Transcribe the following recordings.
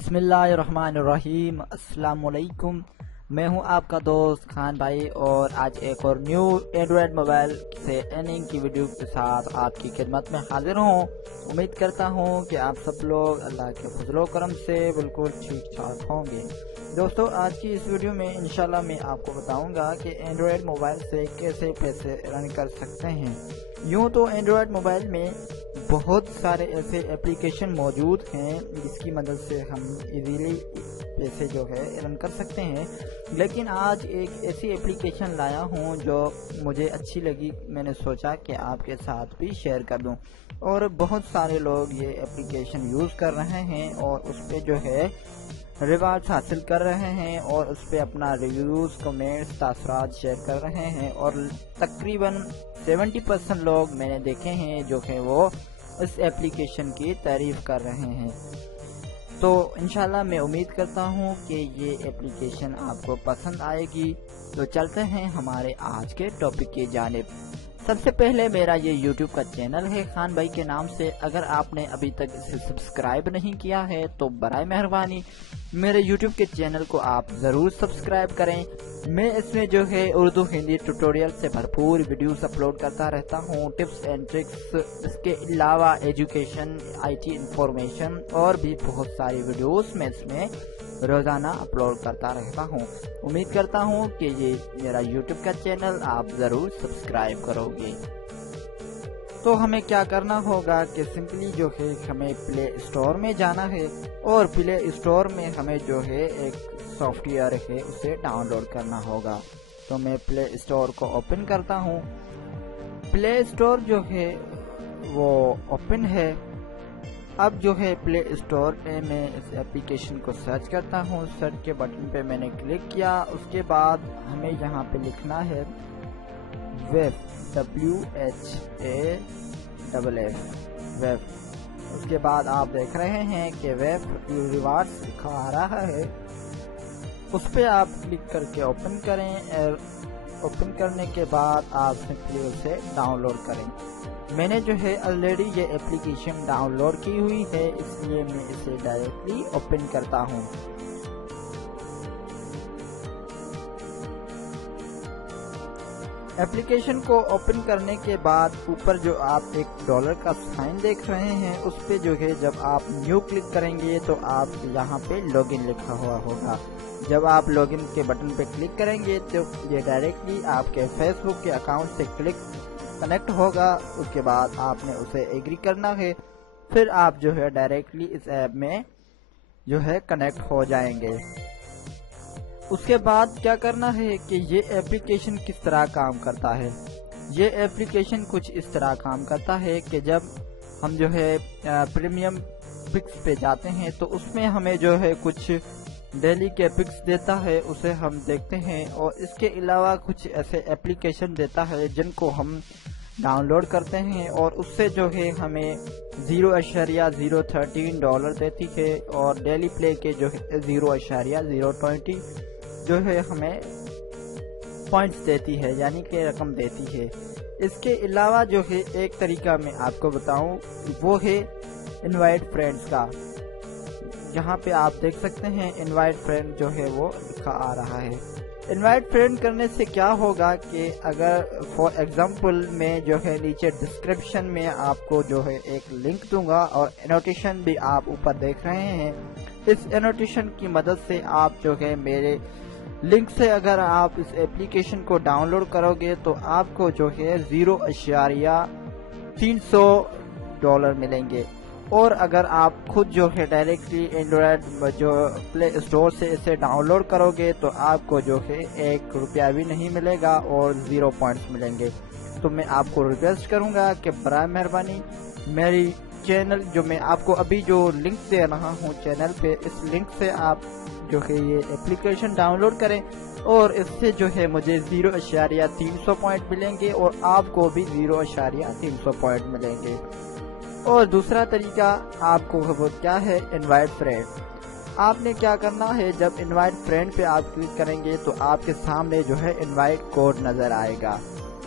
بسم اللہ الرحمن الرحیم۔ السلام علیکم، میں ہوں آپ کا دوست خان بھائی، اور آج ایک اور نیو اینڈرائڈ موبائل سے ارننگ کی ویڈیو کے ساتھ آپ کی خدمت میں حاضر ہوں۔ امید کرتا ہوں کہ آپ سب لوگ اللہ کے فضل و کرم سے بالکل ٹھیک ٹھاک ہوں گے۔ دوستو، آج کی اس ویڈیو میں انشاءاللہ میں آپ کو بتاؤں گا کہ اینڈرائڈ موبائل سے کیسے پیسے ارن کر سکتے ہیں۔ یوں تو اینڈرائڈ موبائل میں بہت سارے ایسے اپلیکیشن موجود ہیں جس کی مدد سے ہم ایزیلی پیسے جو ہے ارن کر سکتے ہیں، لیکن آج ایک ایسی اپلیکیشن لایا ہوں جو مجھے اچھی لگی۔ میں نے سوچا کہ آپ کے ساتھ بھی شیئر کر دوں، اور بہت سارے لوگ یہ اپلیکیشن یوز کر رہے ہیں اور اس پہ جو ہے ریوارڈز حاصل کر رہے ہیں، اور اس پہ اپنا ریویوز، کمنٹس، تاثرات شیئر کر رہے ہیں، اور تقریباً 70% لوگ میں نے دیکھے ہیں جو کہ وہ اس اپلیکیشن کی تعریف کر رہے ہیں۔ تو انشاءاللہ میں امید کرتا ہوں کہ یہ اپلیکیشن آپ کو پسند آئے گی۔ تو چلتے ہیں ہمارے آج کے ٹاپک کی جانب۔ سب سے پہلے میرا یہ یوٹیوب کا چینل ہے خان بھائی کے نام سے۔ اگر آپ نے ابھی تک اسے سبسکرائب نہیں کیا ہے تو برائے مہربانی میرے یوٹیوب کے چینل کو آپ ضرور سبسکرائب کریں۔ میں اس میں جو ہے اردو ہندی ٹیوٹوریل سے بھرپور ویڈیوز اپلوڈ کرتا رہتا ہوں، ٹپس اینڈ ٹرکس، اس کے علاوہ ایجوکیشن، آئی ٹی انفارمیشن اور بھی بہت ساری ویڈیوز میں اس میں روزانہ اپلوڈ کرتا رہتا ہوں۔ امید کرتا ہوں کہ یہ میرا یوٹیوب کا چینل آپ ضرور سبسکرائب کرو گے۔ تو ہمیں کیا کرنا ہوگا کہ سمپلی جو ہے ہمیں پلے اسٹور میں جانا ہے، اور پلے اسٹور میں ہمیں جو ہے ایک سافٹ ویئر ہے اسے ڈاؤن لوڈ کرنا ہوگا۔ تو میں پلے اسٹور کو اوپن کرتا ہوں۔ پلے اسٹور جو ہے وہ اوپن ہے۔ اب جو ہے پلے اسٹور پہ میں اس اپلیکیشن کو سرچ کرتا ہوں۔ سرچ کے بٹن پہ میں نے کلک کیا، اس کے بعد ہمیں یہاں پہ لکھنا ہے ویف، WHAFF، ویف۔ اس کے بعد آپ دیکھ رہے ہیں کہ ویف ریوارڈز لکھا آ رہا ہے، اس پہ آپ کلک کر کے اوپن کریں۔ اوپن کرنے کے بعد آپ سمپلی اسے ڈاؤن لوڈ کریں۔ میں نے جو ہے آلریڈی یہ اپلیکیشن ڈاؤن لوڈ کی ہوئی ہے، اس لیے میں اسے ڈائریکٹلی اوپن کرتا ہوں۔ اپلیکیشن کو اوپن کرنے کے بعد اوپر جو آپ ایک ڈالر کا سائن دیکھ رہے ہیں، اس پہ جو ہے جب آپ نیو کلک کریں گے تو آپ یہاں پہ لاگ ان لکھا ہوا ہوگا۔ جب آپ لاگ ان کے بٹن پہ کلک کریں گے تو یہ ڈائریکٹلی آپ کے فیس بک کے اکاؤنٹ سے کنیکٹ ہوگا۔ اس کے بعد آپ نے اسے ایگری کرنا ہے، پھر آپ جو ہے ڈائریکٹلی اس ایپ میں جو ہے کنیکٹ ہو جائیں گے۔ اس کے بعد کیا کرنا ہے کہ یہ اپلیکیشن کس طرح کام کرتا ہے۔ یہ اپلیکیشن کچھ اس طرح کام کرتا ہے کہ جب ہم جو ہے پریمیم پکس پہ جاتے ہیں تو اس میں ہمیں جو ہے کچھ ڈیلی کے پکس دیتا ہے، اسے ہم دیکھتے ہیں، اور اس کے علاوہ کچھ ایسے اپلیکیشن دیتا ہے جن کو ہم ڈاؤن لوڈ کرتے ہیں، اور اس سے جو ہے ہمیں 0.013 ڈالر دیتی ہے، اور ڈیلی پلے کے جو ہے 0.020 جو ہے ہمیں پوائنٹس دیتی ہے، یعنی کہ رقم دیتی ہے۔ اس کے علاوہ جو ہے ایک طریقہ میں آپ کو بتاؤں، وہ ہے انوائٹ فرینڈز کا۔ یہاں پہ آپ دیکھ سکتے ہیں انوائٹ فرینڈ جو ہے وہ لکھا آ رہا ہے۔ انوائٹ فرینڈ کرنے سے کیا ہوگا کہ اگر فار ایگزامپل میں جو ہے نیچے ڈسکرپشن میں آپ کو جو ہے ایک لنک دوں گا، اور انوٹیشن بھی آپ اوپر دیکھ رہے ہیں، اس انوٹیشن کی مدد سے آپ جو ہے میرے لنک سے اگر آپ اس اپلیکیشن کو ڈاؤن لوڈ کرو گے تو آپ کو جو ہے 0.300 ڈالر ملیں گے، اور اگر آپ خود جو ہے ڈائریکٹلی اینڈرائڈ جو پلے اسٹور سے اسے ڈاؤن لوڈ کرو گے تو آپ کو جو ہے 1 روپیہ بھی نہیں ملے گا اور 0 پوائنٹس ملیں گے۔ تو میں آپ کو ریکویسٹ کروں گا کہ برائے مہربانی میری چینل جو میں آپ کو ابھی جو لنک دے رہا ہوں چینل پہ، اس لنک سے آپ جو ہے یہ اپلیکیشن ڈاؤن لوڈ کریں، اور اس سے جو ہے مجھے 0.300 پوائنٹ ملیں گے، اور آپ کو بھی 0.300 پوائنٹ ملیں گے۔ اور دوسرا طریقہ آپ کو وہ کیا ہے، انوائٹ فرینڈ۔ آپ نے کیا کرنا ہے، جب انوائٹ فرینڈ پہ آپ کلک کریں گے تو آپ کے سامنے جو ہے انوائٹ کوڈ نظر آئے گا۔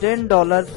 $10